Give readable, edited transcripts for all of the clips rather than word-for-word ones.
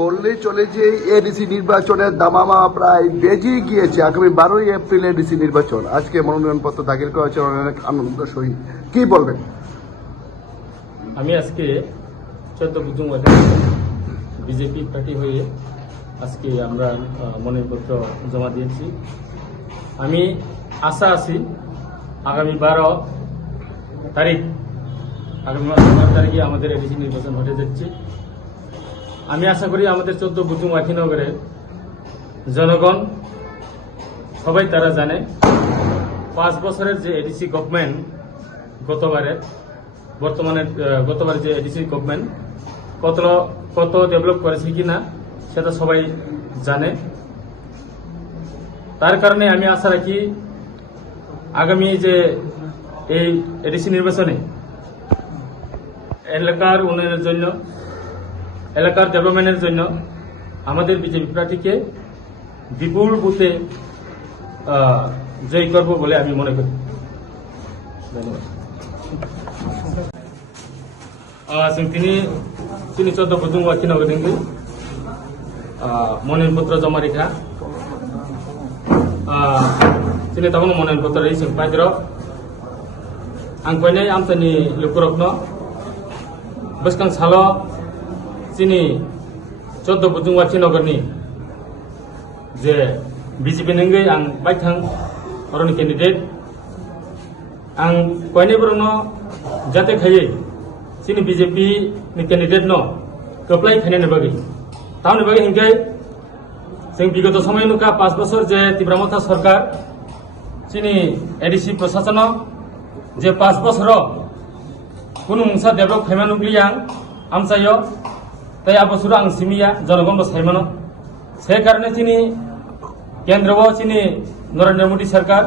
বললেই চলে যে এডিসি নির্বাচনের দামামা প্রায় বেজে গিয়েছে। আগামী 12ই এপ্রিল এডিসি নির্বাচন। আজকে মনোনয়নপত্র দাখিল করা হচ্ছে অনেক আনন্দ সহিত। কি বলবেন? আমি আজকে 14 বুথ বিজেপি পার্টি হয়ে আজকে আমরা মনোনয়নপত্র জমা দিয়েছি। আমি আশা আছি আগামী 12 তারিখে আমাদের এডিসি নির্বাচন হতে যাচ্ছে। আমি আশা করি আমাদের 14 বুথ ওয়াকিনগরের জনগণ সবাই তারা জানে 5 বছরের যে এডিসি গভর্নমেন্ট গতবারের যে এডিসি গভর্নমেন্ট কত ডেভেলপ করেছে কিনা সেটা সবাই জানে। তার কারণে আমি আশা রাখি আগামী যে এই এডিসি নির্বাচনে এলাকার উন্নয়নের জন্য, এলাকার ডেভেলপমেন্টের জন্য আমাদের বিজেপি প্রার্থীকে বিপুল বুথে জয়ী করব বলে আমি মনে করি। ধন্যবাদ। তিনি 14 বুথ ওয়াকিনগর মনোনয়নপत्र जमा रेखा তিনি তখন মনোনয়নপत्र রয়েছে পাইদ্র आं पहले आमतानि लुकुरकनो बसकां सालो चिनी 14 बुथुं वाकिनगरनि जे बीजेपी नंगै आं बाइथां अरनि कैंडिडेट आं पहले बरनो जाते खायै चिनी बीजेपी नि कैंडिडेट नो कप्लाय खाने बागै तावनि बागै हिंगै जों विगत समय नुका 5 बोसोर जे तिब्रामथा सरकार चिनी एडिसी प्रशासन जे 5 बोसोर कुनु मुंसा डेभलप खायमा नुग्लिया आमसायो ताई आ बोसोर आं सिमिया जनगण बसायमानो से कारणे चिनी केंद्रव चिनी नरेंद्र मोदी सरकार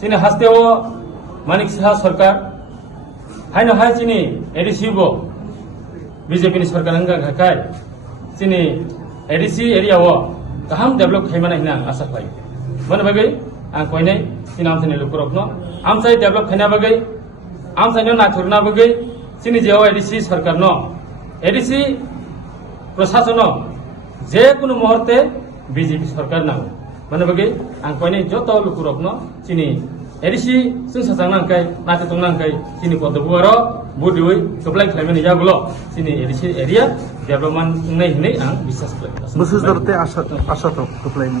चिनी हास्तेव मानिक साहा सरकार हायनो हाय चिनी एडिसी बो बीजेपी नि सरकार हंगा घाखाय चिनी एडिसी एरिया वो गाहाम डेभलप खायमाना हिना आशा खाय माने बागै आं कोइनै चिनी आमसानि लुकुरकनो आमसाय डेभलप खायना बागै आमसायनो नाथुरना बागै चिनी जेव एडिसी सरकार न एडिसी प्रशासन जे कुनु मुहूर्ते बीजेपी सरकार नांगौ माने बागै आं कोइनै जत लुकुरकनो चिनी एडिसी जों साजांनांखाय नाथुर तंनांखाय चिनी पदबुआरो बुदिवै सप्लाय खालामनो याबुलो चिनी एडिसी एरिया डेभलपमेन्ट नै हिनै आं बिश्वास खालामो बोसोरते आशा तो सप्लायनो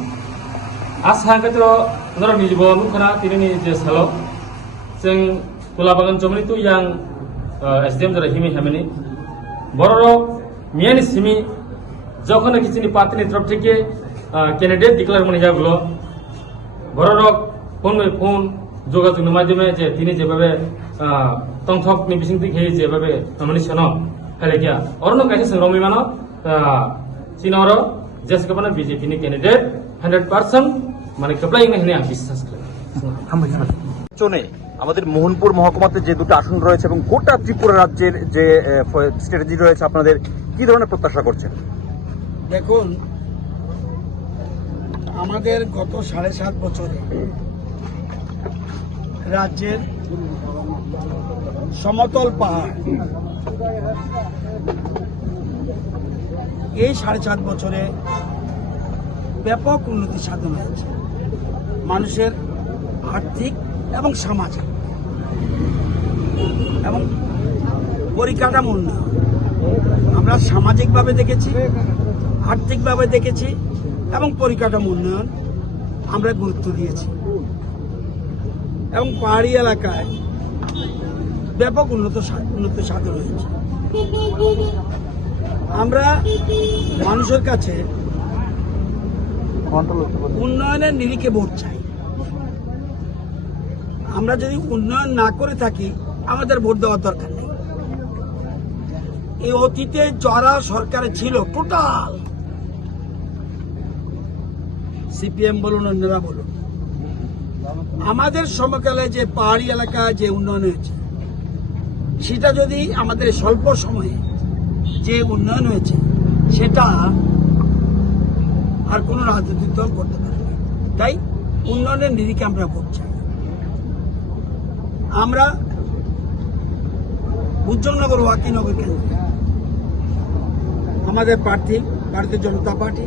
आशा तो नरनि जिबो नुखना तिनि जे सालो जों तुलाबागान जमनि तु यां एसडीएम जरा हिमि हामिनि बररो मियानि सिमि যখন কিছিনি পার্টিनि तरफ থেকে ক্যান্ডিডেট ডিক্লেয়ার মনে যাগুলো বরरो ফোন যোগাযোগের মাধ্যমে যে তিনি যেভাবে তংথকনি বিসিংতি খেয়ে যেভাবে নমিনেশন ফেলেকিয়া অরণ্য কাছে রমিমানো চিনর যেসকাবানা বিজেপি नि कैंडिडेट 100% মানে কপ্লাই হিনে আং বিশ্বাস করে চনে আমাদের মোহনপুর মহকুমাতে যে দুটো আসন রয়েছে এবং গোটা ত্রিপুরা রাজ্যের যে স্ট্র্যাটেজি রয়েছে, আপনাদের কি ধরনের প্রত্যাশা করছেন? দেখুন, আমাদের গত 7.5 বছরে রাজ্যের সমতল পাহাড় এই 7.5 বছরে ব্যাপক উন্নতি সাধন হয়েছে। মানুষের আর্থিক এবং সামাজিক এবং পরিকাঠামো উন্নয়ন আমরা সামাজিকভাবে দেখেছি, আর্থিকভাবে দেখেছি এবং পরিকাঠামো উন্নয়ন আমরা গুরুত্ব দিয়েছি। এবং পাহাড়ি এলাকায় ব্যাপক উন্নতি সাধন হয়েছে। আমরা মানুষের কাছে উন্নয়নের নিরিখে ভোট চাই। আমরা যদি উন্নয়ন না করে থাকি আমাদের ভোট দেওয়ার দরকার নেই। এই অতীতে যারা সরকারে ছিল টোটাল সিপিএম বলুন অন্যরা বলুন, আমাদের সময়কালে যে পাহাড়ি এলাকায় যে উন্নয়ন হয়েছে সেটা যদি আমাদের স্বল্প সময়ে যে উন্নয়ন হয়েছে সেটা আর কোনো রাজনৈতিক দল করতে পারে না। তাই উন্নয়নের নিরিখে আমরা ভোট চাই। আমরা উজ্জ্বলনগর ওয়াকিনগর কেন্দ্রে আমাদের প্রার্থী ভারতীয় জনতা পার্টি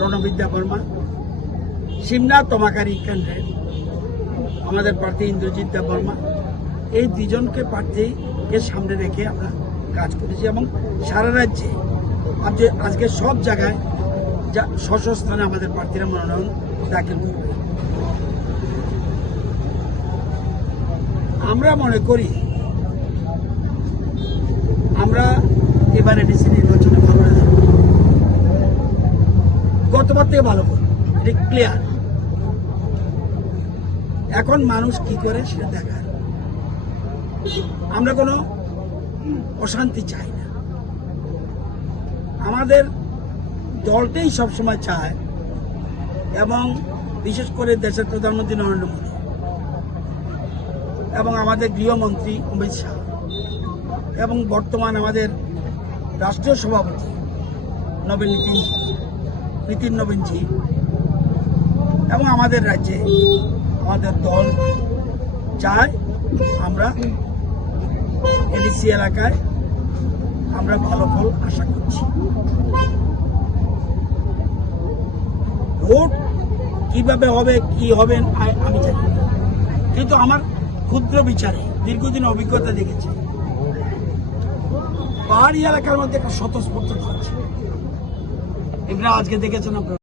রণবিদ্যা বর্মা, শিমনা তমাকারি কেন্দ্রে আমাদের প্রার্থী ইন্দ্রজিৎ দেববর্মা, এই দুজনকে প্রার্থীকে সামনে রেখে আমরা কাজ করেছি এবং সারা রাজ্যে আজকে সব জায়গায় স্থানে আমাদের প্রার্থীরা মনোনয়ন দাখিল করবে। আমরা মনে করি আমরা এবারে ডিসি নির্বাচনে ভালো রেজাল্ট করব, গতবার থেকে ভালো করব, এটা ক্লিয়ার। এখন মানুষ কি করে সেটা দেখার। আমরা কোনো অশান্তি চাই না। আমাদের দলটাই সবসময় চায় এবং বিশেষ করে দেশের প্রধানমন্ত্রী নরেন্দ্র মোদী এবং আমাদের গৃহমন্ত্রী অমিত শাহ এবং বর্তমান আমাদের রাষ্ট্রীয় সভাপতি নীতিন নবীনজি এবং আমাদের রাজ্যে আমাদের দল চায় আমরা এডিসি এলাকায় আমরা ভালো ফল আশা করছি। ভোট কিভাবে হবে কি হবে আমি জানি না, কিন্তু আমার ক্ষুদ্র বিচারে দীর্ঘদিন অভিজ্ঞতা দেখেছি পাহাড়ি এলাকার মধ্যে একটা স্বতঃস্ফূর্ততা আছে। এগুলো আজকে দেখেছেন আপনারা।